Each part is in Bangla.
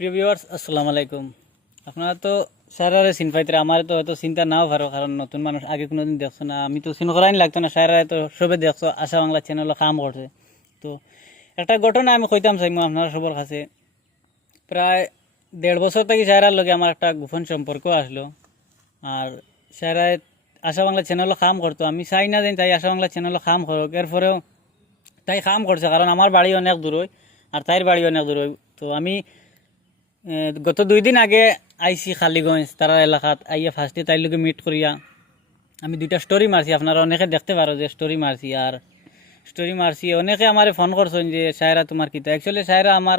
প্রিয় ভিউয়ার্স আসসালামু আলাইকুম। আপনারা তো সারারে চিন পাইতে আমার তো হয়তো চিন্তা নাও পারো, কারণ নতুন মানুষ আগে কোনোদিন দেখছ না। আমি তো চিন করাই লাগতো না সারারে তো সবে দেখছ, আশা বাংলা চ্যানেল কাম করছে। তো একটা ঘটনা আমি কইতাম চাইমু আপনারা সবার কাছে। প্রায় দেড় বছর থেকে সায়রার লগে আমার একটা গোপন সম্পর্ক আসলো। আর সায়রায় আশা বাংলা চ্যানেলও কাম করতো। আমি চাই না যে তাই আশা বাংলা চ্যানেলও কাম করুক, এরপরেও তাই কাম করছে, কারণ আমার বাড়ি অনেক দূর হয় আর তাইর বাড়ি অনেক দূর হয় তো আমি গত দুই দিন আগে আইসি খালিগঞ্জ, তারা এলাকাত, আইয়া ফার্স্টে তাইর লোকে মিট করিয়া। আমি দুইটা স্টোরি মারছি, আপনারা অনেকে দেখতে পারো যে স্টোরি মারছি, আর স্টোরি মারছি। অনেকে আমারে ফোন করছেন যে, সায়রা, তোমার কিতা অ্যাকচুয়ালি সায়রা আমার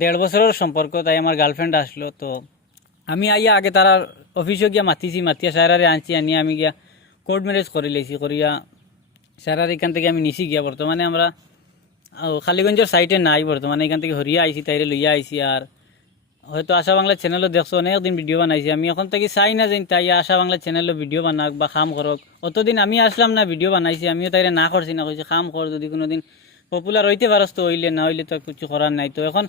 দেড় বছরের সম্পর্ক, তাই আমার গার্লফ্রেন্ড আসলো, তো আমি আইয়া আগে তারা অফিসে গিয়া মাতিছি, মাতিয়া সায়রারে আনছি, আনিয়ে আমি গিয়া কোর্ট ম্যারেজ করে লেছি করিয়া সারার এখান থেকে আমি নিছি গিয়া। বর্তমানে আমরা খালিগঞ্জের সাইটে নাই, বর্তমানে এখান থেকে হরিয়া আইছি, তাইরে লইয়া আইছি, আর হয়তো আশা বাংলা চ্যানেলও দেখছ অনেক দিন ভিডিও বানাইছি। আমি এখন থেকে চাই না যে তাই আশা বাংলা চ্যানেলও ভিডিও বানাক বা কাম করক অতদিন আমি আসলাম না ভিডিও বানাইছি। আমিও তাইরে না করছি না কইছি কাম কর যদি কোনোদিন পপুলার হইতে পারস তো হইলে, না হইলে তো কিছু করার নাই। তো এখন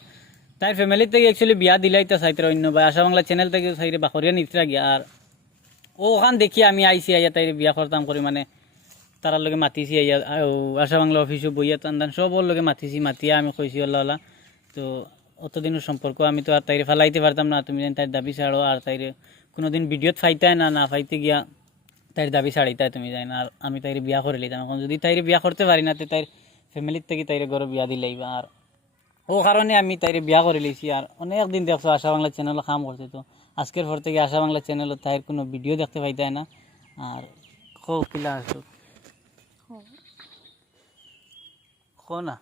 তাই ফ্যামিলি থেকে অ্যাকচুয়ালি বিয়া দিলাই তো চাইতে অন্য বা আশা বাংলা চ্যানেল থেকে চাইতে বাখরিয়া নিতরা গিয়া। আর ওখান দেখি আমি আইসি আইয়া তাই বিয়া করতাম করি মানে তারার লগে মাতিছি আইয়া। আশা বাংলা অফিসও বইয়া টান সবর লগে মাতিছি, মাতিয়া আমি কইছি আল্লাহ আল্লাহ। তো অতদিনের সম্পর্ক আমি তো আর তাইরে ফেলাইতে পারতাম না। তুমি যেন তাইর দাবি ছাড়ো আর তাইরে কোনোদিন ভিডিওত ফাইতাই না না ফাইতে গিয়া তাইর দাবি ছাড়িতাই তুমি যাই না আর আমি তাইরে বিয়া করে লিতাম এখন যদি তাইরে বিয়া করতে পারি না তো তাইর ফ্যামিলির থেকে তাইরে ঘরে বিয়া দিলেইবা আর ও কারণে আমি তাইরে বিয়া করে লিছি আর অনেক দিন দেখছ আশা বাংলা চ্যানেলও কাম করছে তো। আজকের পর থেকে আশা বাংলা চ্যানেলও তাইর কোনো ভিডিও দেখতে পাইতাই না। আর খো কিলা আসো? খো না।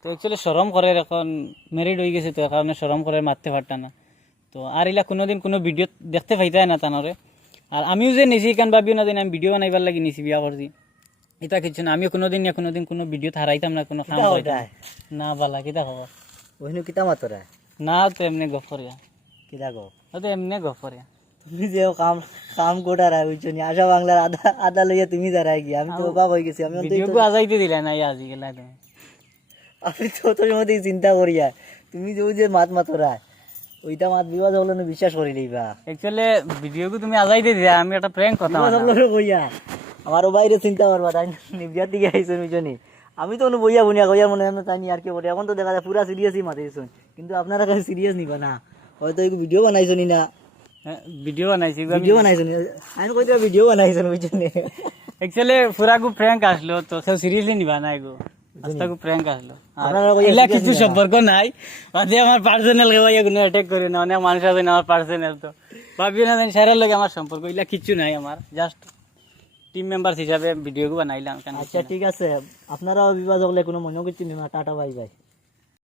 তো অ্যাকচুয়ালি সরম করে এখন ম্যারিড হয়ে গেছে তো কারণে সরম করে মারতে পারতা না তো আর ইলা কোনোদিন কোনো ভিডিও দেখতে পাইতাই না তানরে আর আমিও যে নিছি কান ভাবিও না জানি আমি ভিডিও বানাইবার লাগি নিছি বিয়া করছি এটা কিছু না আমিও কোনোদিন না কোনোদিন কোনো ভিডিও হারাইতাম না কোনো কাম না বালা কিতা খবর ওইনু কিতা মাতরা না তো এমনি গপ করিয়া কিতা গো ও তো এমনি গপ করিয়া তুমি যে কাম কাম কোটারা বুঝছ নি? আশা বাংলার আধা আধা লইয়া তুমি দাঁড়াই গিয়া। আমি তো অবাক হয়ে গেছি আমি তো আজাইতে দিলে না আজি গেলা তুমি আমি তো তোর মধ্যে চিন্তা করিয়া তুমি যে ওই যে মাত মাতরা ওইটা মাত বিবাদ হলো না বিশ্বাস করি লইবা অ্যাকচুয়ালি ভিডিও কো তুমি আজাইতে দিয়া আমি একটা প্র্যাঙ্ক কথা হলো কইয়া। আমারও বাইরে চিন্তা করবা তাই নিবিয়ার দিকে আইসো বুঝছ আমি তো অনু বইয়া বুনিয়া কইয়া মনে হয় তাই আর কি বলে। এখন তো দেখা যায় পুরা সিরিয়াসই মাতিছো কিন্তু আপনারা কাছে সিরিয়াস নিবা না। হয়তো এই ভিডিও বানাইছো নি না। ভিডিও বানাইছি ভিডিও বানাইছো নি? আমি কইতে ভিডিও বানাইছো বুঝছ নি একচুয়ালি পুরা গু প্র্যাঙ্ক আসলো তো সব সিরিয়াসলি নিবা না এগো প্র্যাঙ্ক আসলো আপনারা অভিভাবক কিছু সম্পর্ক নাই। বাদে আমার পার্সোনাল কে কোনো অ্যাটাক করে না অনেক মানুষ আছে না আমার পার্সোনাল তো। ভাবিও না জানি সারের লগে আমার সম্পর্ক এগুলা কিছু নাই আমার। জাস্ট টিম মেম্বার হিসাবে ভিডিও বানাইলাম কেন আচ্ছা ঠিক আছে। আপনারাও বিবাদ হলে কোনো মনে করছি টাটা বাই বাই